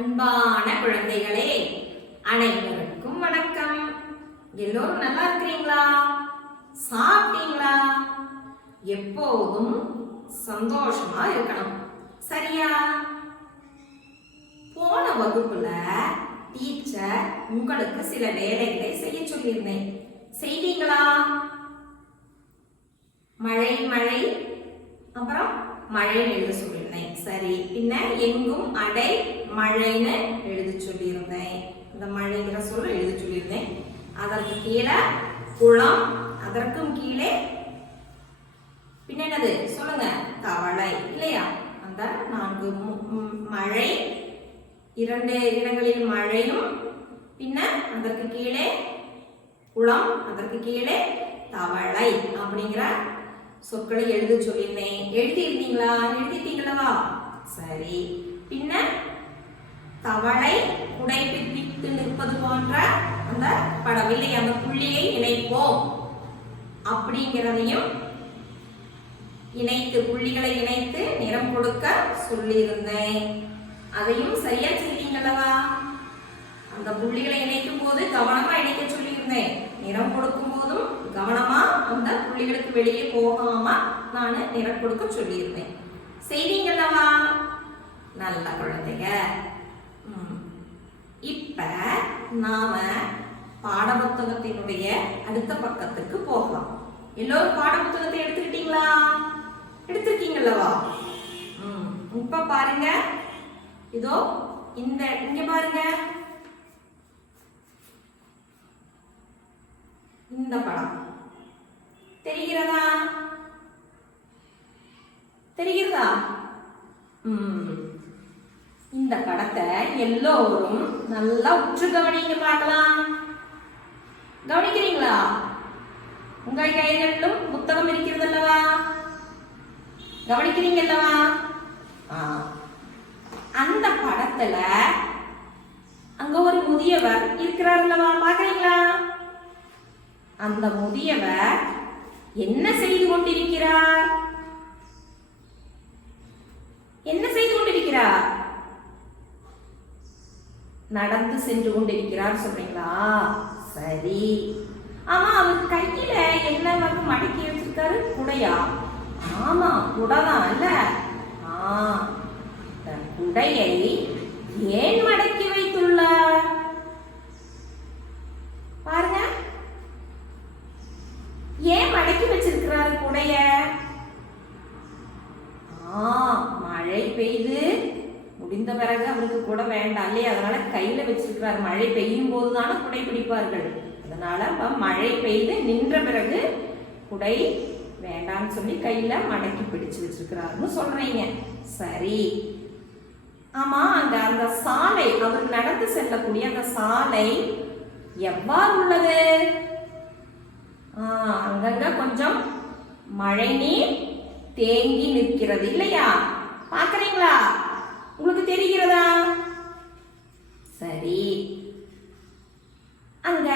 அன்பான குழந்தைகளே, அனைவருக்கும் வணக்கம். எல்லோரும் நல்லா இருக்கிறீங்களா? சாப்பிட்டீங்களா? எப்போதும் சந்தோஷமா இருக்கணும், சரியா? போன வகுப்புல டீச்சர் உங்களுக்கு சில வேலைகளை செய்ய சொல்லியிருந்தேன். செய்தீங்களா? மழை மழை, அப்புறம் மழைன்னு எழுத சொல்லியிருந்தேன். சரி, பின்ன எங்கும் அடை மழைன்னு எழுத சொல்லியிருந்தேன். இந்த மழைங்கிற சொல்ல எழுத சொல்லியிருந்தேன். அதற்கு கீழே குளம், அதற்கும் கீழே பின்ன என்னது சொல்லுங்க? தவளை, இல்லையா? அந்த 4 மழை, 2 இடங்களில் மழையும், பின்ன அதற்கு கீழே குளம், அதற்கு கீழே தவளை அப்படிங்கிற சொற்களை எழுத சொல்லியிருந்தேன். எழுதியிருந்தீங்களா? எழுதிட்டீங்களா? சரி, பின்ன தவளை குடை பிடித்து நிற்பது போன்ற அந்த படம், இல்லை அந்த புள்ளியை இணைப்போம் அப்படிங்கிறதையும் இணைத்து, புள்ளிகளை இணைத்து நிறம் கொடுக்க சொல்லியிருந்தேன். அதையும் சரியா செய்தீங்களா? அந்த புள்ளிகளை இணைக்கும் போது கவனமா இணைக்க சொல்லியிருந்தேன். நிறம் கொடுக்கும் போதும் கவனமா அந்த புள்ளிகளுக்கு வெளியே போகாம நான் நிறம் கொடுக்க சொல்லியிருந்தேன். செய்தீங்களா? நல்ல குழந்தைங்க. இப்ப நாம பாடப்புத்தகத்தினுடைய அடுத்த பக்கத்துக்கு போகலாம். எல்லோரும் பாடப்புத்தகத்தை எடுத்துக்கிட்டீங்களா? எடுத்திருக்கீங்களா? இப்ப பாருங்க, இதோ இங்க பாருங்க, இந்த படம் தெரிகிறதா? தெரிகிறதா? இந்த படத்தை எல்லோரும் நல்லா உற்று கவனிங்க பார்க்கலாம். கவனிக்கிறீங்களா? உங்க கைகளிலும் புத்தகம் இருக்கிறது அல்லவா? கவனிக்கிறீங்க அல்லவா? அந்த படத்துல அங்க ஒரு முதியவர் இருக்கிறார் அல்லவா? பாக்குறீங்களா? அந்த முதியவர் என்ன செய்து கொண்டிருக்கிறார்? என்ன செய்து கொண்டிருக்கிறார்? நடந்து சென்று கொண்டிருக்கிறார் சொல்றீங்களா? சரி. ஆமா, அவர் கையில என்ன மடக்கி வச்சிருக்காரு? குடையா? ஆமா, குடைதான் இல்ல? குடையை ஏன் மடக்கி வைத்துள்ளார்? பாருங்க, ஏன் மடக்கி வச்சிருக்கிறாரு குடைய? மழை பெய்து முடிந்த பிறகு அவருக்கு குடை வேண்டாம் இல்லையா? அதனால கையில வச்சிருக்கிறார். மழை பெய்யும் போதுதானே குடை பிடிப்பார்கள். அதனால மழை பெய்து நின்ற பிறகு குடை வேண்டாம்னு சொல்லி கையில மடக்கி பிடிச்சு வச்சிருக்கிறாருன்னு சொல்றீங்க. சரி. ஆமா, அந்த சாலை, அவர் நடந்து செல்லக்கூடிய அந்த சாலை எவ்வாறு உள்ளது? அங்கங்க கொஞ்சம் மழை நீர் தேங்கி நிற்கிறது இல்லையா? பாக்குறீங்களா? உங்களுக்கு தெரிகிறதா? சரி. அங்க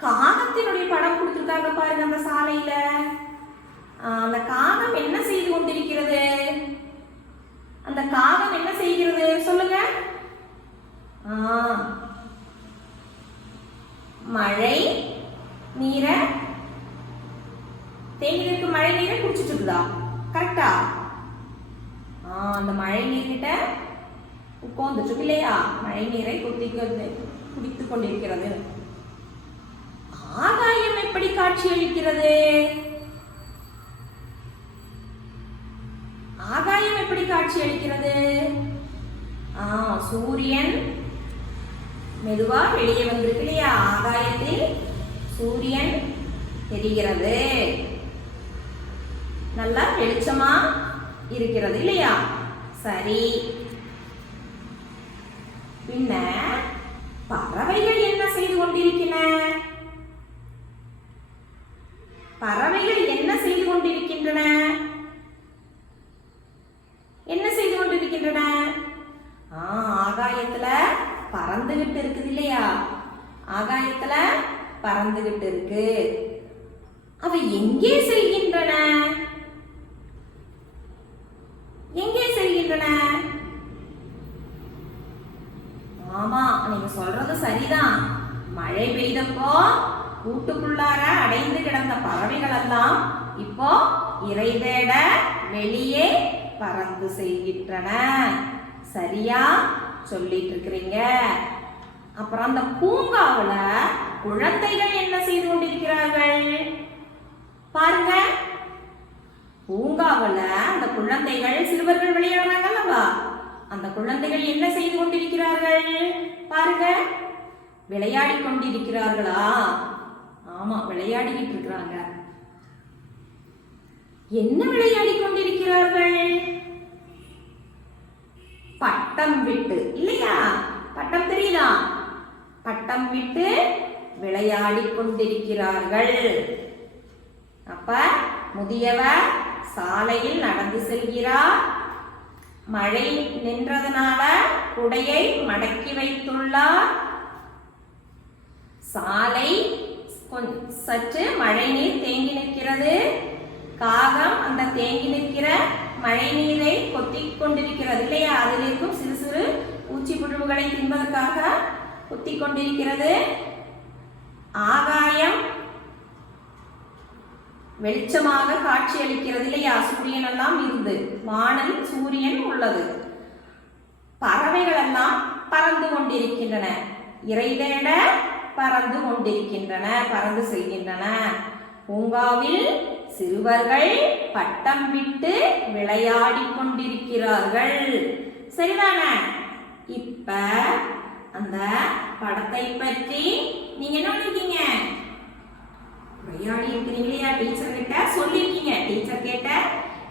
காகத்தினுடைய படம் கொடுத்திருக்காங்க பாருங்க அந்த சாலையில. அந்த காகம் என்ன செய்து கொண்டிருக்கிறது? அந்த காகம் என்ன செய்கிறது சொல்லுங்க? மழை நீரை தேங்கி நிற்கும் மழை நீரை குடிச்சிட்டு இருக்குதா? கரெக்டா? அந்த மழை நீர்கிட்ட உட்கார்ந்துட்டு இல்லையா? மழை நீரை குடித்துக் கொண்டிருக்கிறது. ஆகாயம் எப்படி காட்சி அளிக்கிறது? ஆகாயம் எப்படி காட்சி அளிக்கிறது? சூரியன் மெதுவா வெளியே வந்திருக்கு இல்லையா? ஆகாயத்தில் சூரியன் தெரிகிறது. நல்லா வெளிச்சமா இருக்கிறது இல்லையா? சரி, பின்ன பறவைகள் என்ன செய்து கொண்டிருக்கின்றன? பறவைகள் என்ன செய்து கொண்டிருக்கின்றன? என்ன செய்து கொண்டிருக்கின்றன? ஆகாயத்துல பறந்துகிட்டு இருக்குது இல்லையா? ஆகாயத்துல பறந்துகிட்டு இருக்கு. அவை எங்கே செல்கின்றன? எங்கே செல்கின்றன? ஆமா, நீங்க சொல்றது சரிதான். மழை பெய்தப்போ கூட்டுக்குள்ளார அடைந்து கிடந்த பறவைகள் எல்லாம் இப்போ இரை தேட வெளியே பறந்து செல்கின்றன. சரியா சொல்லிட்டு இருக்கிறீங்க. அப்புறம் அந்த பூங்காவுல குழந்தைகள் என்ன செய்து கொண்டிருக்கிறார்கள் பாருங்க. பூங்காவுல அந்த குழந்தைகள், சிறுவர்கள் விளையாடுறாங்க அல்லவா? அந்த குழந்தைகள் என்ன செய்து கொண்டிருக்கிறார்கள் பாருங்க. விளையாடி கொண்டிருக்கிறார்களா? ஆமா, விளையாடிக்கிட்டு இருக்கிறாங்க. என்ன விளையாடி கொண்டிருக்கிறார்கள்? பட்டம் விட்டு இல்லையா? பட்டம் தெரியுதா? பட்டம் விட்டு விளையாடி கொண்டிருக்கிறார்கள். அப்ப முதியவர் சாலையில் நடந்து செல்கிறார். மழை நின்றதனால குடையை மடக்கி வைத்துள்ளார். சாலை சற்று மழை நீர் தேங்கி நிற்கிறது. காகம் அந்த தேங்கி நிற்கிற மழை நீரை கொத்திக் கொண்டிருக்கிறது இல்லையா? அதில் இருக்கும் சிறு சிறு பூச்சி புழுவுகளை தின்பதற்காக கொத்திக் கொண்டிருக்கிறது. ஆகாயம் வெளிச்சமாக காட்சி அளிக்கிறது இல்லையா? சூரியன் எல்லாம் இருந்து வானில் சூரியன் உள்ளது. பறவைகள் எல்லாம் பறந்து கொண்டிருக்கின்றன. இரை தேட பறந்து கொண்டிருக்கின்றன, பறந்து செல்கின்றன. பூங்காவில் சிறுவர்கள் பட்டம் விட்டு விளையாடி கொண்டிருக்கிறார்கள். சரிதானே? இப்ப அந்த படத்தை பற்றி நீங்க என்ன பண்ணிருக்கீங்க? விளையாடி இருக்கிறீங்க இல்லையா? டீச்சர் கிட்ட சொல்லிருக்கீங்க. டீச்சர் கேட்ட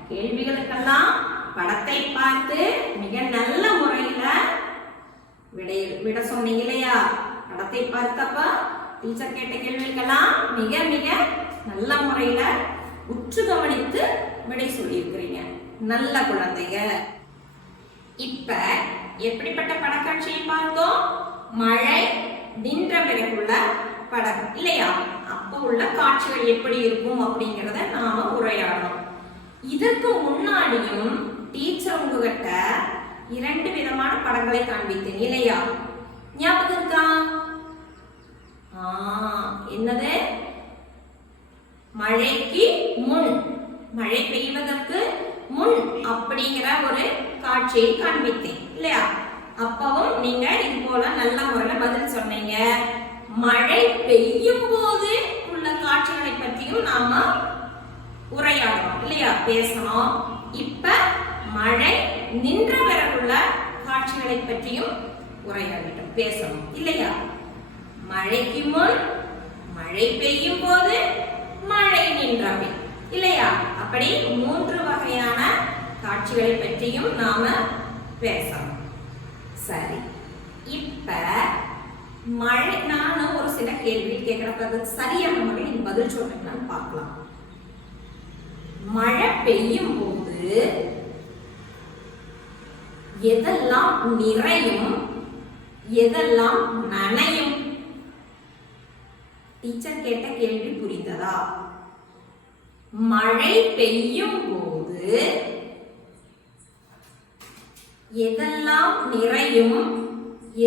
கேள்விகளுக்கெல்லாம் படத்தை பார்த்து மிக நல்ல முறையில விட சொன்னீங்க இல்லையா? படத்தை பார்த்தப்ப டீச்சர் கேட்ட கேள்விக்கெல்லாம் மிக மிக நல்ல முறையில உற்று கவனித்து விடை சொல்லி இருக்கிறீங்க. நல்ல குழந்தைங்க. இப்ப எப்படிப்பட்ட படக்காட்சியை பார்த்தோம்? மழை நின்ற பிறகுள்ள படம் இல்லையா? அப்போ உள்ள காட்சிகள் எப்படி இருக்கும் அப்படிங்கறத நாம உரையாடணும். இதற்கு முன்னாடியும் டீச்சர் உங்ககிட்ட 2 விதமான படங்களை காண்பித்தேன் இல்லையா? ஞாபகம் இருக்கா? என்னது? மழைக்கு முன், மழை பெய்வதற்கு முன் அப்படிங்கிற ஒரு காட்சியை காண்பித்தேன் இல்லையா? அப்பவும் நீங்க இது போல நல்ல முறையில பதில் சொன்னீங்க. மழை பெய்யும் போது உள்ள காட்சிகளை பற்றியும் நாம உரையாடணும் இல்லையா? பேசணும். இப்ப மழை நின்ற பிறகுள்ள காட்சிகளை பற்றியும் உரையாடிட்டோம், பேசணும் இல்லையா? மழைக்கு முன், மழை பெய்யும் போது, மழை நின்றபின் இல்லையா? அப்படி 3 வகையான காட்சிகளை பற்றியும் நாம பேசணும். சரி, இப்ப மழை, நானும் ஒரு சில கேள்வி கேட்கறப்ப சரியான முறையில் நீங்க பதில் சொல்றீங்களான்னு பார்க்கலாம். மழை பெய்யும் போது எதெல்லாம் நிறையும், எதெல்லாம் நனையும்? டீச்சர் கேட்ட கேள்வி புரிந்ததா? மழை பெய்யும் போது எதெல்லாம் நிறையும்,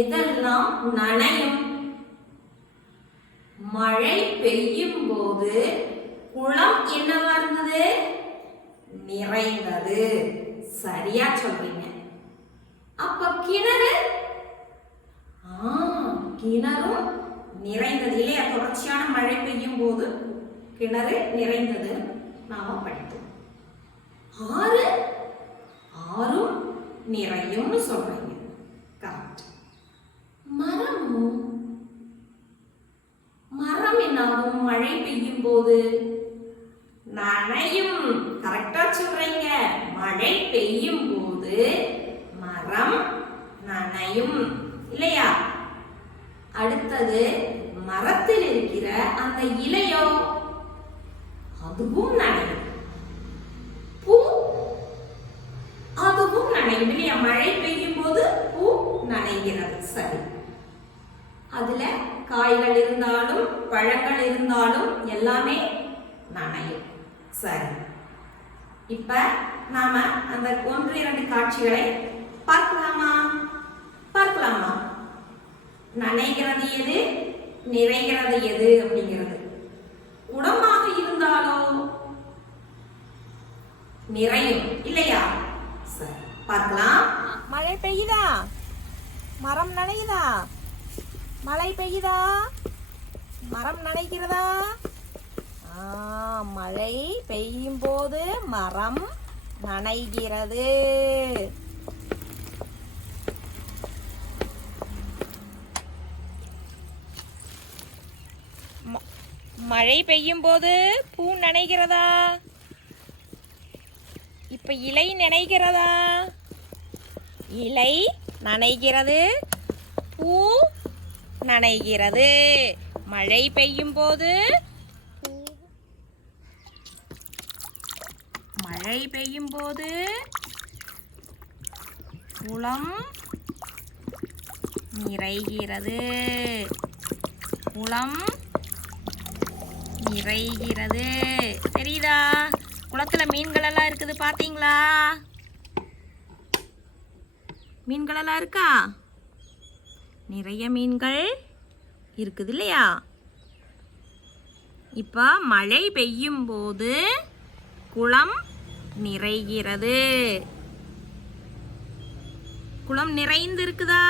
எதெல்லாம் நனையும்? மழை பெய்யும் போது குளம் என்னவா இருந்தது? நிறைந்தது. சரியா சொல்றீங்க. அப்ப கிணறு? கிணறும் நிறைந்தது இல்லையா? தொடர்ச்சியான மழை பெய்யும் போது கிணறு நிறைந்தது நாம படித்தோம். ஆறு? ஆறும் நிறையும்னு சொல்றீங்க. கரெக்ட். மரமும்? மரம் என்னாகும்? மழை பெய்யும் போது நனையும் நனையும். கரெக்டா சொல்றீங்க. மழை பெய்யும் போது மரம் நனையும் இல்லையா? அடுத்தது மரத்தில் இருக்கிற அந்த இலையோ அதுவும் நனையும். பூ அதுவும் நனையும் இல்லையா? மழை பெய்யும் போது பூ நனைகிறது. சரி, அதுல காய்கள் இருந்தாலும் பழங்கள் இருந்தாலும் எல்லாமே நனையும். சரி, இப்ப நாம அந்த 1-2 காட்சிகளை பார்க்கலாமா? நனைகிறது எது, நிறைகிறது எது அப்படிங்கிறது. குடமாக இருந்தாலோ நிறையும் இல்லையா? சரி, பார்க்கலாம். மழை பெய்யுதா? மரம் நனையுதா? மழை பெய்யுதா? மரம் நனைக்கிறதா? மழை பெய்யும் போது மரம் நனைகிறது. மழை பெய்யும் போது பூ நனைகிறதா? இப்ப இலை நனைகிறதா? இலை நனைகிறது, பூ நனைகிறது. மழை பெய்யும் போது குளம் நிறைகிறது. குளம் நிறைகிறது. தெரியுதா? குளத்துல மீன்கள் எல்லாம் இருக்குது, பாத்தீங்களா? மீன்கள் எல்லாம் இருக்கா? நிறைய மீன்கள் இருக்குது இல்லையா? இப்ப மழை பெய்யும் போது குளம் நிறைகிறது. குளம் நிறைந்து இருக்குதா?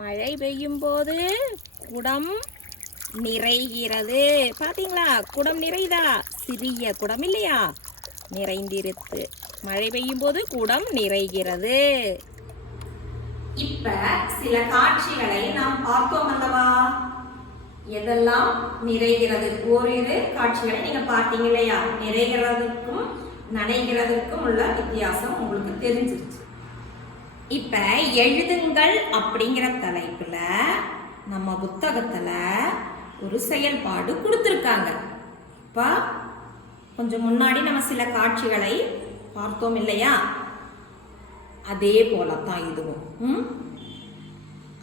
மழை பெய்யும் போது குடம் நிறைகிறது. பாத்தீங்களா? குடம் நிறைதா? சிறிய குடம் இல்லையா? நிறைந்திருக்கு. மழை பெய்யும் போது குடம் நிறைகிறது. இப்ப சில காட்சிகளை நாம் பார்த்தோம் அல்லவா? எதெல்லாம் நிறைகிறது? ஓரிரு காட்சிகளை நீங்க பார்த்தீங்க இல்லையா? நிறைகிறதுக்கும் நனைகிறதுக்கும் உள்ள வித்தியாசம் உங்களுக்கு தெரிஞ்சிருச்சு. இப்ப எழுதுங்கள் அப்படிங்கிற தலைப்புல நம்ம புத்தகத்துல ஒரு செயல்பாடு கொடுத்திருக்காங்க. இப்ப கொஞ்சம் முன்னாடி நம்ம சில காட்சிகளை பார்த்தோம் இல்லையா? அதே போலத்தான் இதுவும்.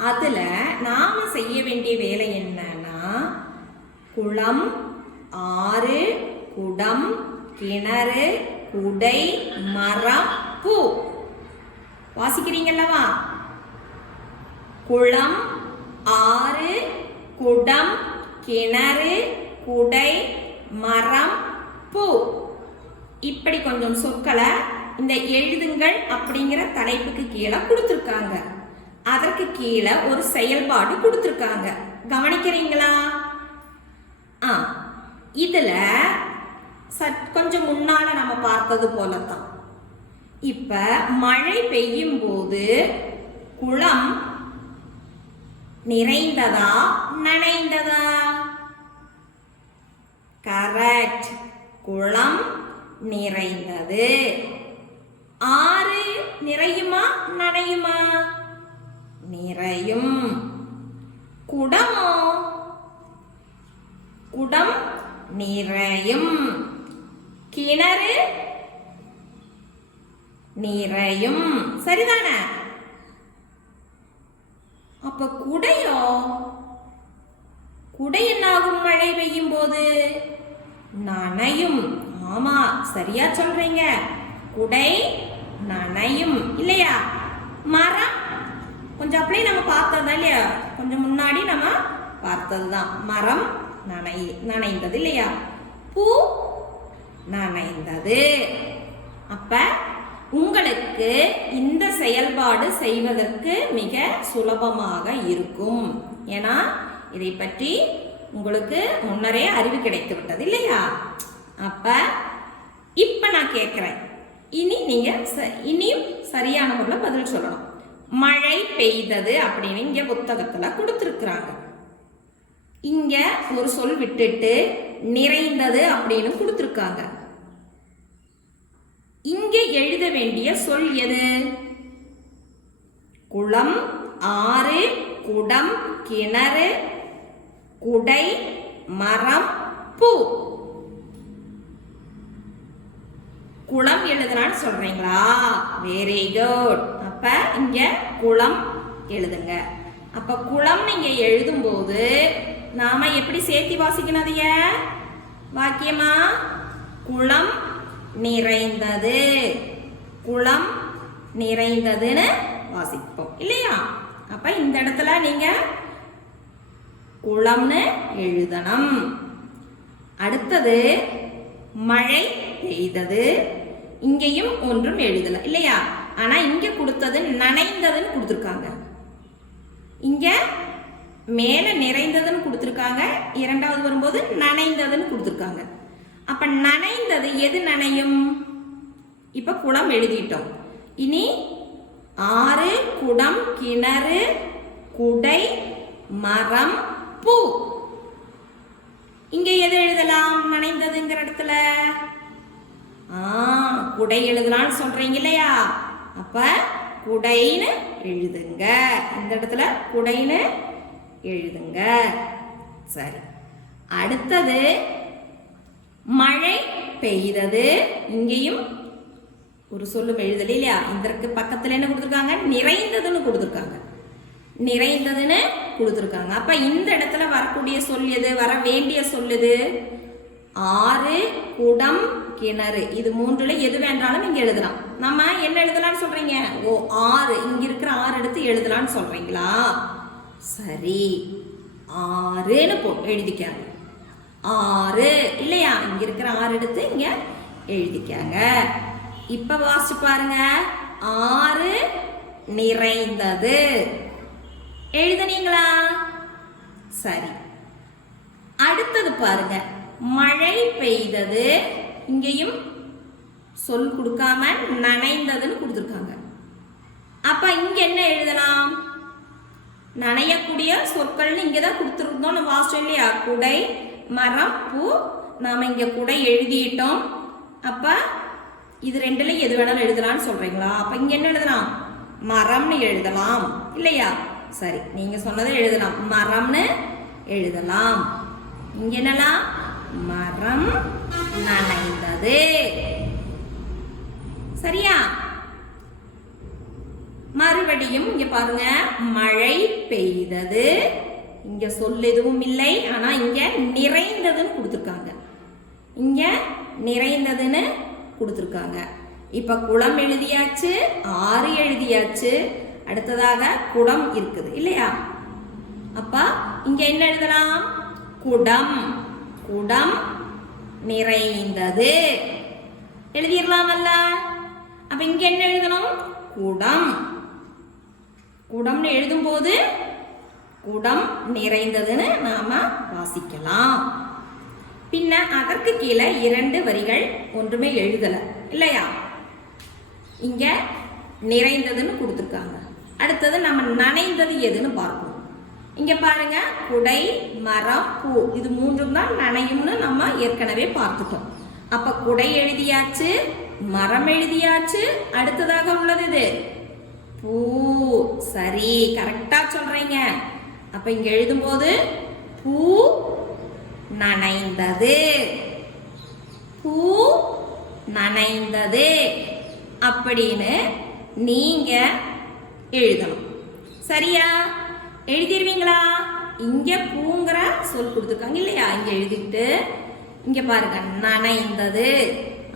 அதுல நாம செய்ய வேண்டிய வேலை என்னன்னா, குளம், ஆறு, குடம், கிணறு, குடை, மரம், பூ. வாசிக்கிறீங்கல்லவா? குளம், ஆறு, குடம், கிணறு, குடை, மரம், பூ. இப்படி கொஞ்சம் சொற்களை இந்த எழுதுங்கள் அப்படிங்கிற தலைப்புக்கு கீழே கொடுத்திருக்காங்க. அதற்கு கீழே ஒரு செயல்பாடு கொடுத்திருக்காங்க. கவனிக்கிறீங்களா? இதுல கொஞ்சம் முன்னால நம்ம பார்த்தது போலதான். இப்ப மழை பெய்யும் போது குளம் நிறைந்ததா நனைந்ததா? கரெக்ட். குளம் நிறைந்தது. ஆறு நிறையுமா நனையுமா? நிறையும். குடமோ? குடம் நிறையும். கிணறு நிறையும். சரிதானே? அப்ப குடையோ? குடை என்னாகும் மழை பெய்யும் போது? நனையும். ஆமா, சரியா சொல்றீங்க. குடை நனையும் இல்லையா? மரம் கொஞ்சம் அப்படியே நம்ம பார்த்ததா இல்லையா? கொஞ்சம் முன்னாடி நம்ம பார்த்ததுதான். மரம் நனைந்தது இல்லையா? பூ நனைந்தது. அப்ப உங்களுக்கு இந்த செயல்பாடு செய்வதற்கு மிக சுலபமாக இருக்கும். ஏன்னா இதை பற்றி உங்களுக்கு முன்னரே அறிவு கிடைத்து விட்டது இல்லையா? அப்ப இப்ப நான் கேட்கிறேன், நீங்க இனியும் சரியான முறையில் பதில் சொல்லணும். மழை பெய்தது அப்படின்னு இங்க புத்தகத்துல கொடுத்திருக்கிறாங்க. இங்க ஒரு சொல் விட்டுட்டு நிறைந்தது அப்படின்னு கொடுத்துருக்காங்க. இங்க எழுத வேண்டிய சொல் எது? குளம், ஆறு, குடம், கிணறு, குடை, மரம், பூ. குளம் எழுதுறான்னு சொல்றீங்களா? Very good. அப்ப இங்க குளம் எழுதுங்க. அப்ப குளம் நீங்க எழுதும் போது நாம எப்படி சேர்த்தி வாசிக்கணும்? அதைய வாக்கியமா குளம் நிறைந்தது, குளம் நிறைந்ததுன்னு வாசிப்போம் இல்லையா? அப்ப இந்த இடத்துல நீங்க குளம்னு எழுதணும். அடுத்தது மழை பெய்தது. இங்கேயும் ஒன்றும் எழுதல இல்லையா? ஆனா இங்க கொடுத்தது நனைந்ததுன்னு கொடுத்துருக்காங்க. இங்க மேல நிறைந்ததுன்னு கொடுத்துருக்காங்க, இரண்டாவது வரும்போது நனைந்ததுன்னு கொடுத்துருக்காங்க. அப்ப நனைந்தது எது நனையும்? இப்ப குளம் எழுதிட்டோம். இனி ஆறு, குடம், கிணறு, குடை, மரம், பூ. இங்க எது எழுதலாம் நனைந்ததுங்கிற இடத்துல? குடை எழுதலாம்னு சொல்றீங்க இல்லையா? அப்ப குடைன்னு எழுதுங்க. இந்த இடத்துல குடைன்னு எழுதுங்க. சரி, அடுத்தது மழை பெய்தது. இங்கேயும் ஒரு சொல்லும் எழுதல இல்லையா? இதற்கு பக்கத்துல என்ன கொடுத்துருக்காங்க? நிறைந்ததுன்னு கொடுத்துருக்காங்க. நிறைந்ததுன்னு கொடுத்துருக்காங்க. அப்ப இந்த இடத்துல வரக்கூடிய சொல் எது? வர வேண்டிய சொல் எது? ஆறு, குடம், கிணறு. இது மூன்றுல எது வேண்டாலும் இங்க எழுதலாம். நம்ம என்ன எழுதலாம்னு சொல்றீங்க? ஓ, ஆறு. இங்க இருக்கிற ஆறு எடுத்து எழுதலாம்னு சொல்றீங்களா? சரி, ஆறுன்னு எழுதிக்காங்க. ஆறு இல்லையா? இங்க இருக்கிற ஆறு எடுத்து இங்க எழுதிக்காங்க. இப்ப வாசிச்சு பாருங்க. ஆறு நிறைந்தது எழுதுனீங்களா? சரி, அடுத்தது பாருங்க. மழை பெய்தது. இங்கேயும் சொல் கொடுக்காம நனைந்ததுன்னு கொடுத்துருக்காங்க. அப்ப இங்க என்ன எழுதலாம்? நனையக்கூடிய சொற்கள்னு இங்கதான் கொடுத்துருந்தோம். நம்ம வாசிச்சோம் இல்லையா? குடை, மரம், பூ. நாம இங்க குடை எழுதிட்டோம். அப்ப இது ரெண்டுல எது வேணாலும் எழுதலாம்னு சொல்றீங்களா? அப்ப இங்க என்ன எழுதலாம்? மரம்னு எழுதலாம் இல்லையா? சரி, நீங்க சொன்னதை எழுதலாம். மரம்னு எழுதலாம். இங்க என்னலாம்? மரம் நனைந்தது. சரியா? மறுபடியும் இங்க பாருங்க. மழை பெய்தது. இங்க சொல் எதுவும் இல்லை, ஆனா இங்க நிறைந்ததுன்னு கொடுத்துருக்காங்க. இங்க நிறைந்ததுன்னு கொடுத்துருக்காங்க. இப்ப குளம் எழுதியாச்சு, ஆறு எழுதியாச்சு. அடுத்ததாக குடம் இருக்குது இல்லையா? அப்ப இங்க என்ன எழுதலாம்? குடம். குடம் நிறைந்தது எழுதிடலாமல்ல? அப்ப இங்க என்ன எழுதணும்? குடம். குடம்னு எழுதும் போது குடம் நிறைந்ததுன்னு நாம வாசிக்கலாம். பின்ன அதற்கு கீழே 2 வரிகள் ஒன்றுமே எழுதல இல்லையா? இங்க நிறைந்ததுன்னு கொடுத்துருக்காங்க. அடுத்தது நம்ம நனைந்தது எதுன்னு பார்ப்போம். இங்க பாருங்க. குடை, மரம், பூ. இது மூன்றும் தான் நனையும்னு நம்ம ஏற்கனவே பார்த்துட்டோம். அப்ப குடை எழுதியாச்சு, மரம் எழுதியாச்சு. அடுத்ததாக உள்ளது இது பூ. சரி, கரெக்டா சொல்றீங்க. அப்ப இங்க எழுதும்போது பூ நனைந்தது, பூ நனைந்தது அப்படின்னு நீங்க எழுதணும். சரியா? எழுதிருவீங்களா? இங்க பூங்கிற சொல் கொடுத்துருக்காங்க இல்லையா? இங்க எழுதிட்டு இங்க பாருங்க நனைந்தது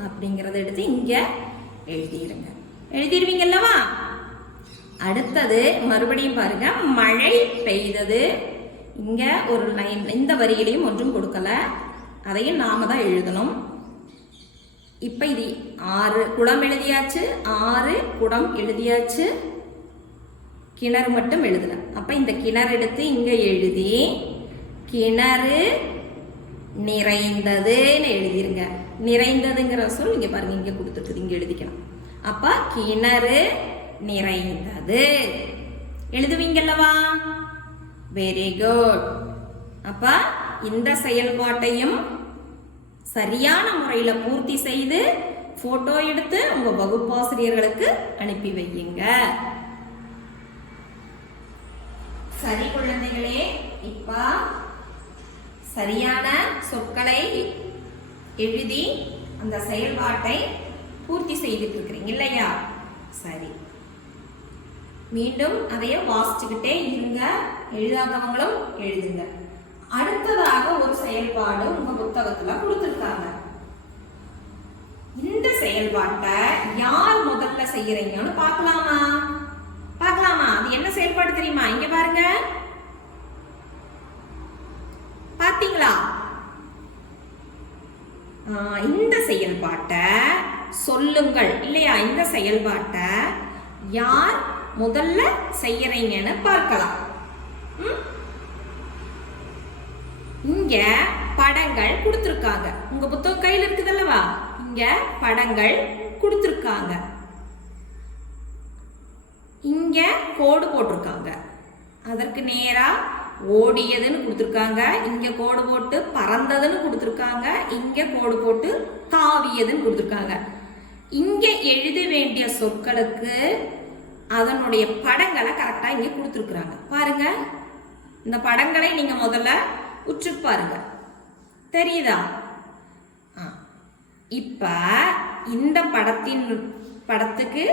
அப்படிங்கறத எடுத்து இங்க எழுதிருங்க. எழுதிருவீங்கல்லவா? அடுத்தது மறுபடியும் பாருங்க. மழை பெய்தது. இங்க ஒரு லைன், இந்த வரியிலையும் ஒன்றும் கொடுக்கல, அதையும் நாம தான் எழுதணும். இப்ப இது 6 குடம் எழுதியாச்சு, 6 குடம் எழுதியாச்சு. கிணறு மட்டும் எழுதல. அப்ப இந்த கிணறு எடுத்து இங்க எழுதி கிணறு நிறைந்ததுன்னு எழுதிருங்க. நிறைந்ததுங்கிற சொல் இங்க பாருங்க, இங்க கொடுத்துருக்குது, இங்க எழுதிக்கணும். அப்ப கிணறு நிறைந்தது எழுதுவீங்கல்லவா? Very good. அப்ப இந்த செயல்பாட்டையும் சரியான முறையில பூர்த்தி செய்து போட்டோ எடுத்து உங்க வகுப்பாசிரியர்களுக்கு அனுப்பி வையுங்க. சரி குழந்தைகளே, இப்ப சரியான சொற்களை எழுதி அந்த செயல்பாட்டை பூர்த்தி செய்துட்டு இருக்கிறீங்க இல்லையா? சரி, மீண்டும் அதைய வாசிச்சுக்கிட்டே இருங்க. எழுதாதவங்களும் எழுதுங்க. அடுத்ததாக ஒரு செயல்பாடு உங்க புத்தகத்துல கொடுத்திருக்காங்க. இந்த செயல்பாட்டை யார் முதல்ல செய்யறீங்கன்னு பார்க்கலாமா? அது என்ன செயல்பாடு தெரியுமா? இங்க பாருங்க, பாத்தீங்களா? இந்த செயல்பாட்டை சொல்லுங்கள் இல்லையா? இந்த செயல்பாட்டை யார் முதல்ல செய்யறீங்கன்னு பார்க்கலாம். இங்க படங்கள் கொடுத்திருக்காங்க. உங்க புத்தகம் கையில் இருக்குதல்லவா? இங்க படங்கள் கொடுத்திருக்காங்க. இங்க கோடு போட்டிருக்காங்க. அதற்கு நேரா ஓடியதுன்னு கொடுத்திருக்காங்க. இங்க கோடு போட்டு பறந்ததுன்னு கொடுத்திருக்காங்க. இங்க கோடு போட்டு தாவியதுன்னு கொடுத்திருக்காங்க. இங்க எழுத வேண்டிய சொற்களுக்கு அதனுடைய படங்களை கரெக்டா இங்க கொடுத்திருக்காங்க. பாருங்க, இந்த படங்களை நீங்க முதல்ல உற்று பாருங்க. தெரியுதா? இப்ப இந்த படத்துக்கு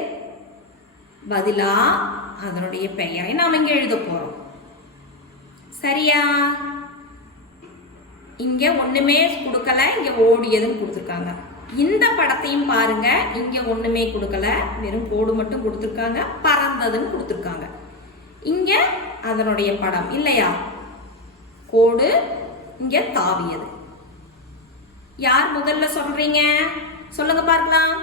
பதிலா அதனுடைய பெயரை நாம இங்க எழுத போறோம். சரியா? இங்க ஒண்ணுமே கொடுக்கல, இங்க ஓடியதுன்னு கொடுத்திருக்காங்க. இந்த படத்தையும் பாருங்க, இங்க ஒண்ணுமே கொடுக்கல, வெறும் கோடு மட்டும் கொடுத்திருக்காங்க. பறந்ததுன்னு கொடுத்திருக்காங்க. இங்க அதனுடைய படம் இல்லையா? கோடு, இங்க தாவியது. யார் முதல்ல சொல்றீங்க? சொல்லுங்க பார்க்கலாம்.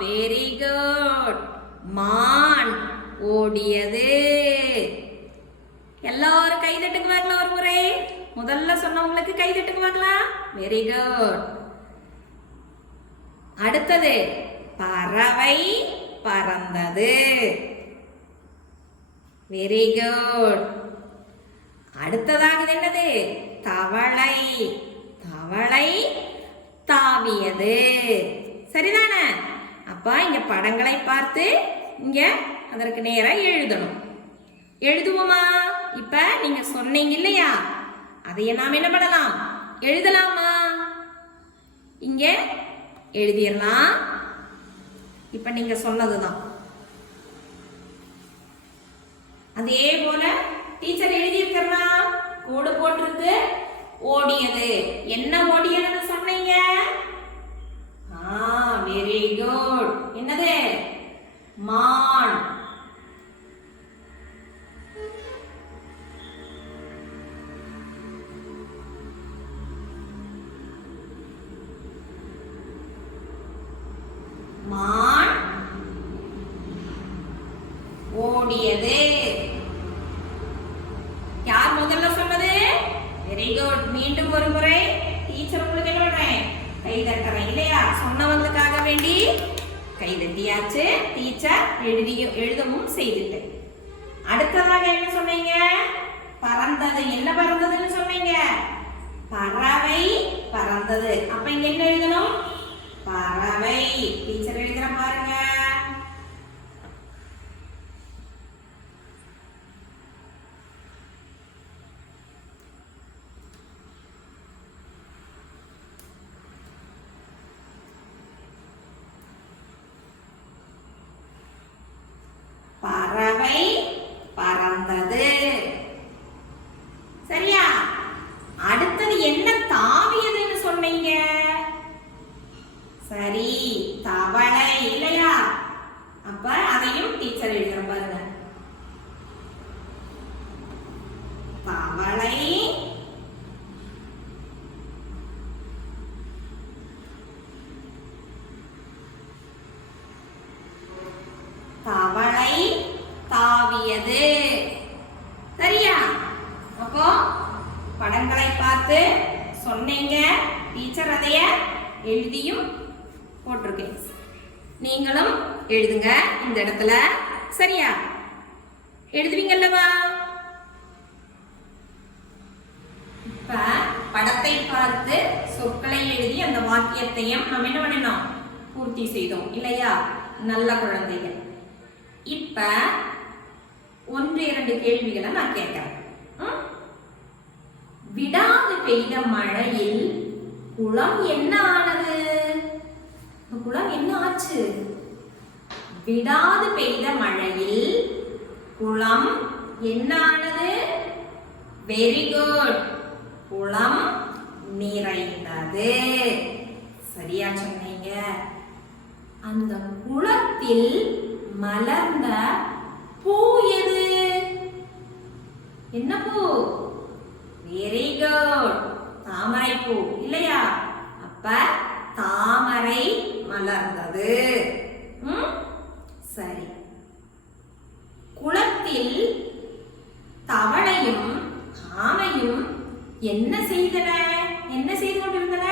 Very good. மான் ஓடியது. எல்லாரும் கை தட்டுக்கு பார்க்கலாம். ஒரு முறை முதல்ல சொன்னவங்களுக்கு கை தட்டுக்கு பார்க்கலாம். Very good. அடுத்தது பறவை பறந்தது. Very good. அடுத்ததாக என்னது? தவளை. தவளை தாவியது. சரிதானே? அப்ப இங்க படங்களை பார்த்து இங்க அதற்கு நேரா எழுதணும். எழுதுவோமா? இப்ப நீங்க சொன்னீங்க இல்லையா, அதைய நாம் என்ன பண்ணலாம்? எழுதலாமா? இங்க எழுதிடலாம். இப்ப நீங்க சொன்னதுதான். அதே போல டீச்சர் எழுதி இருக்கலாம். கோடு போட்டிருக்கு. ஓடியது. என்ன ஓடியதுன்னு சொன்னீங்க? Very good. என்னது? மான். மான் ஓடியது. யார் முதல்ல சொன்னது? Very good. மீண்டும் ஒரு முறை டீச்சர் உங்களுக்கு என்ன பண்றேன்? கை தட்டுறேன் இல்லையா? சொன்னவங்களுக்காக வேண்டி கை தட்டியாச்சு. டீச்சர் எழுதவும் செய்துட்டு. அடுத்ததாக என்ன சொன்னீங்க? பறந்தது. என்ன பறந்ததுன்னு சொன்னீங்க? பறவை பறந்தது. அப்ப இங்க என்ன எழுதணும்? பறவை. டீச்சர் எழுதுற பாருங்க. பறவை பறந்தது. சரியா? அடுத்தது என்ன தாவியதுன்னு சொன்னீங்க? சரி, தவளை இல்லையா? அப்ப அதையும் டீச்சர் எழுதுற பாருங்க. தவளை தவளை தாவியது. சரியா? அப்போ படங்களை பார்த்து சொன்னீங்க. டீச்சர் அதைய எழுதியும் போட்டிருக்கேன். நீங்களும் எழுதுங்க இந்த இடத்துல. சரியா? எழுதுவீங்கல்லவா? பார்த்து சொற்களை எழுதி அந்த வாக்கியத்தையும் நம்ம என்ன பண்ணணும், பூர்த்தி செய்தோம் இல்லையா? நல்ல குழந்தைகள். இப்ப 1-2 கேள்விகளை நான் கேட்கிறேன். விடாது பெய்த மழையில் குளம் என்ன ஆனது? குளம் என்ன ஆச்சு? விடாது பெய்த மழையில் குளம் என்ன ஆனது? Very good. குளம் நிறைந்தது. சரியா சொன்னீங்க. அந்த குளத்தில் மலர்ந்த பூ எது? என்ன பூ? Very good. தாமரை பூ இல்லையா? அப்ப தாமரை மலர்ந்தது. சரி. குளத்தில் தவளையும் ஆமையும் என்ன செய்தன? என்ன செய்து கொண்டிருந்தன?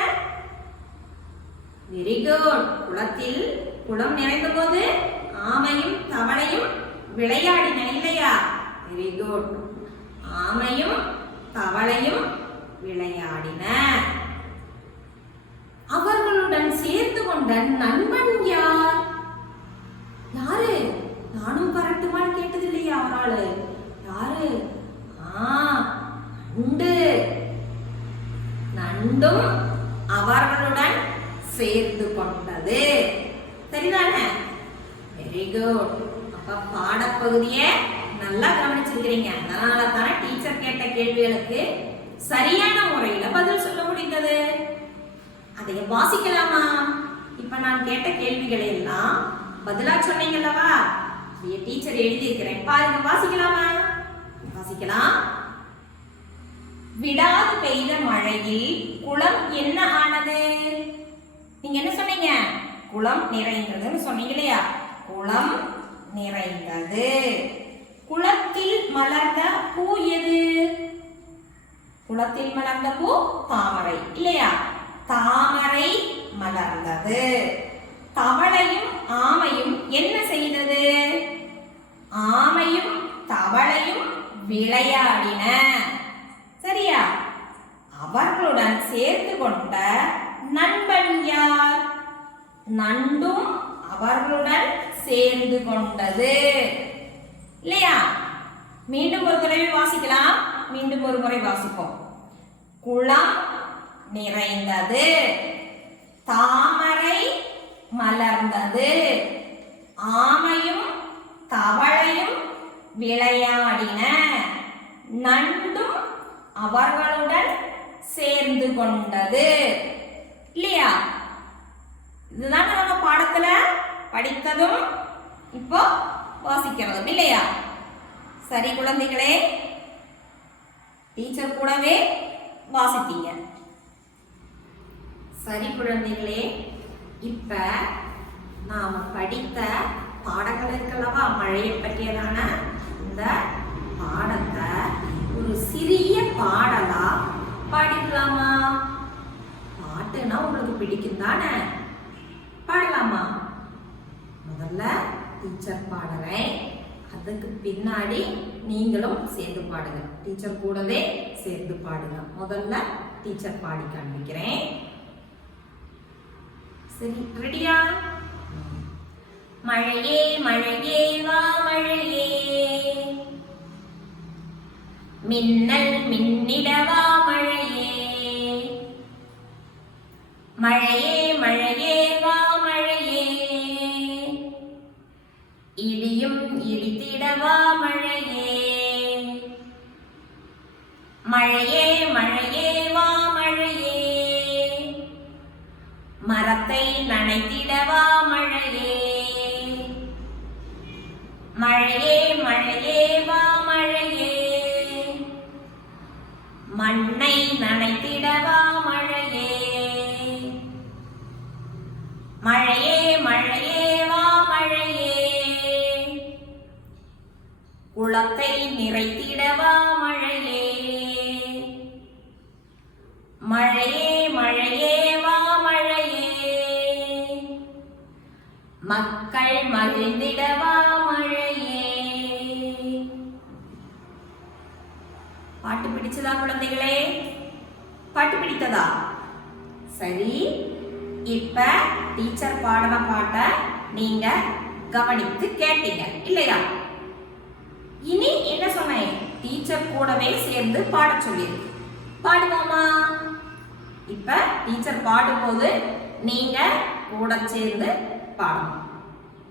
Very good. குளத்தில் குளம் நிறைந்த போது ஆமையும் தவளையும் விளையாடின இல்லையா? Very good. ஆமையும் தவளையும் விளையாடின. அவர்களுடன் சேர்ந்து கொண்ட நண்பன் யார்? யாரு? நானும் பரட்டுமான்னு கேட்டது இல்லையா ஆளு? யாரு? நண்டு. நண்டும் அவர்களுடன் சேர்ந்து கொண்டது. சரிதானே? Very good. அப்ப பாடப்பகுதியை நல்லா கவனிச்சிருக்கிறீங்க. அதனால தானே டீச்சர் கேட்ட கேள்விகளுக்கு சரியான முறையில பதில் சொல்ல முடிந்தது. அதை வாசிக்கலாமா? இப்ப நான் கேட்ட கேள்விகளை எல்லாம் பதிலா சொன்னீங்கல்லவா? டீச்சர் எழுதி இருக்கிறேன் பாருங்க. வாசிக்கலாமா? வாசிக்கலாம். விடாது பெய்த மழையில் குளம் என்ன ஆனது? நீங்க என்ன சொன்னீங்க? குளம் நிறைந்ததுன்னு சொன்னீங்க இல்லையா? குளம் நிறைந்தது. குளத்தில் மலர்ந்த பூ எது? குளத்தில் மலர்ந்த பூ தாமரை இல்லையா? தாமரை மலர்ந்தது. தவளையும் ஆமையும் என்ன செய்தது? ஆமையும் தவளையும் விளையாடின. சரியா? அவர்களுடன் சேர்த்து கொண்ட நண்பன் யார்? நண்டும் அவர்களுடன் சேர்ந்து கொண்டது இல்லையா? மீண்டும் ஒரு தடவை வாசிக்கலாம். மீண்டும் ஒரு முறை வாசிப்போம். குளம் நிறைந்தது. தாமரை மலர்ந்தது. ஆமையும் தவளையும் விளையாடின. நண்டும் அவர்களுடன் சேர்ந்து கொண்டது இல்லையா? இதுதான் நம்ம பாடத்துல படித்ததும் இப்போ வாசிக்கிறதும் இல்லையா? சரி குழந்தைகளே, டீச்சர் கூடவே வாசித்தீங்க. சரி குழந்தைகளே, இப்ப நாம படித்த பாடங்கள் இருக்கல்லவா, மழையை பற்றியதான இந்த பாடத்தை ஒரு சிறிய பாடலா பாடிக்கலாமா? பாட்டுனா உங்களுக்கு பிடிக்கும் தானே? பாடலாமா? முதல்ல டீச்சர் பாடுறேன், அதுக்கு பின்னாடி நீங்களும் சேர்ந்து பாடுங்க. டீச்சர் கூடவே சேர்ந்து பாடுங்க. முதல்ல டீச்சர் பாடி காண்பிக்கிறேன். சரி, ரெடியா? மழையே மழையே வா மழையே, மின்னல் மின்னிடவா மழையே. மழையே மழையே வா மழையே, இடியும் இடித்திடவா மழையே. மழையே மழையே வா மழையே, மரத்தை நனைத்திடவா மழையே. மழையே மழையே வா மழையே, மண்ணை நனைத்திடவா மழையே. மழையே மழையே வா மழையே, குளத்தை நிறைத்திடவா மழையே. மழையே மழையே வா மழையே, மக்கள் மகிழ்ந்திடவா மழையே. பாட்டு பிடிச்சதா குழந்தைகளே? பாட்டு பிடித்ததா? சரி, இப்ப டீச்சர் பாடின பாட்டை நீங்க கவனித்து கேட்டீங்க இல்லையா? இனி என்ன சொன்னேன்? டீச்சர் கூடவே சேர்ந்து பாட சொல்லியிருக்கு. பாடுவோமா? இப்ப டீச்சர் பாடும்போது நீங்க கூட சேர்ந்து பாடணும்.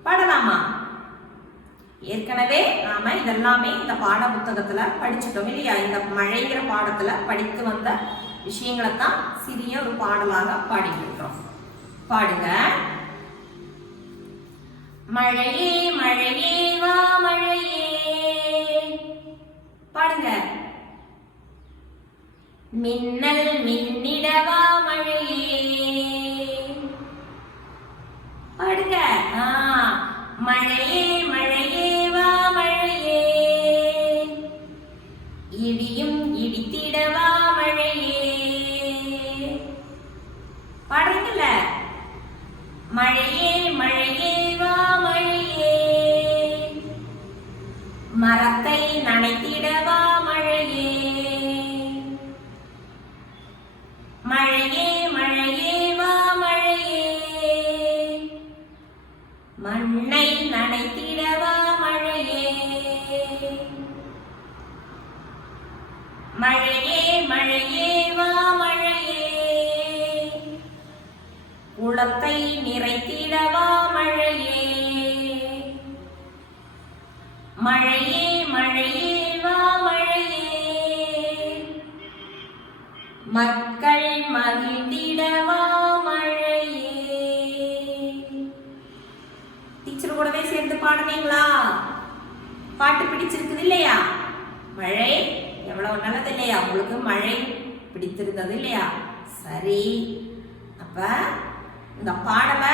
பாடலாமா? ஏற்கனவே நாம இதெல்லாமே இந்த பாட புத்தகத்துல படிச்சுட்டோம் இல்லையா? இந்த மழைங்கிற பாடத்துல படித்து வந்த விஷயங்களை தான் சிறிய ஒரு பாடலாக பாடிட்டு இருக்கிறோம். பாடுங்க. மழையே மழையே வா மழையே. பாடுங்க. மின்னல் மின்னிடவா மழையே. பாடுங்க. மழையே மழையே வா மழையே. இடியும் இடித்திடவா மழையே. பாடுறீங்கல்ல? மழையே மழையே வா மழையே. மரத்தை நனைத்திடவா மழையே. மழையே மழையே வா மழையே. மண்ணை நனைத்திடவா மழையே. மழையே மழையே வா மழையே. குளத்தை நிறைத்திடவா மழையே. மழையே மழையே வா மழையே. மக்கள் மகிழ்ந்திடவா மழையே. டீச்சர் கூடவே சேர்ந்து பாடுனீங்களா? பாட்டு பிடிச்சிருக்குது இல்லையா? மழை எவ்வளவு நல்லது இல்லையா? உங்களுக்கு மழை பிடித்திருந்தது இல்லையா? சரி, அப்ப இந்த பாடலை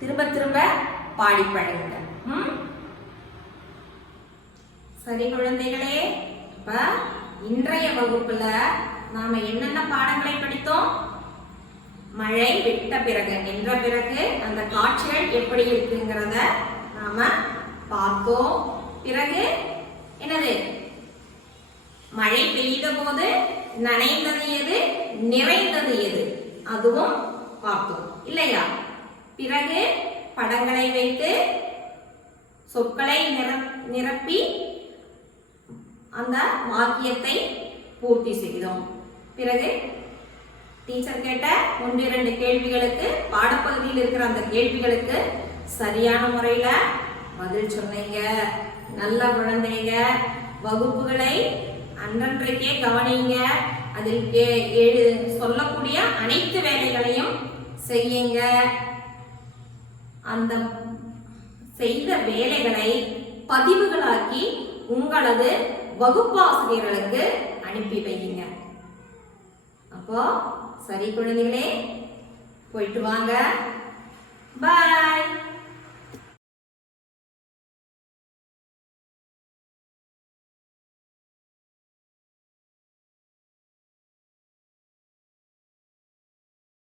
திரும்ப திரும்ப பாடி பழகுங்க. சரி குழந்தைகளே, இப்ப இன்றைய வகுப்புல நாம என்னென்ன பாடங்களை படித்தோம்? மழை விட்ட பிறகு, நின்ற பிறகு அந்த காட்சிகள் எப்படி இருக்குங்கிறத நாம பார்த்தோம். பிறகு என்னது? மழை பெய்த போது நனைந்தது எது, நிறைந்தது எது, அதுவும் பார்த்தோம் இல்லையா? பிறகு படங்களை வைத்து சொற்களை நிரப்பி அந்த வாக்கியத்தை பூர்த்தி செய்தோம். பிறகு டீச்சர் கேட்ட 1-2 கேள்விகளுக்கு, பாடப்பகுதியில் இருக்கிற அந்த கேள்விகளுக்கு சரியான முறையில பதில் சொன்னீங்க. நல்ல குழந்தைங்க. வகுப்புகளை அன்றன்றைக்கே கவனிங்க. அதில் சொல்லக்கூடிய அனைத்து வேலைகளையும் செய்யுங்க. அந்த செய்த வேலைகளை பதிவுகளாக்கி உங்களது வகுப்பாசிரியர்களுக்கு அனுப்பி வையுங்க. அப்போ சரி குழந்தைகளே, போயிட்டு வாங்க.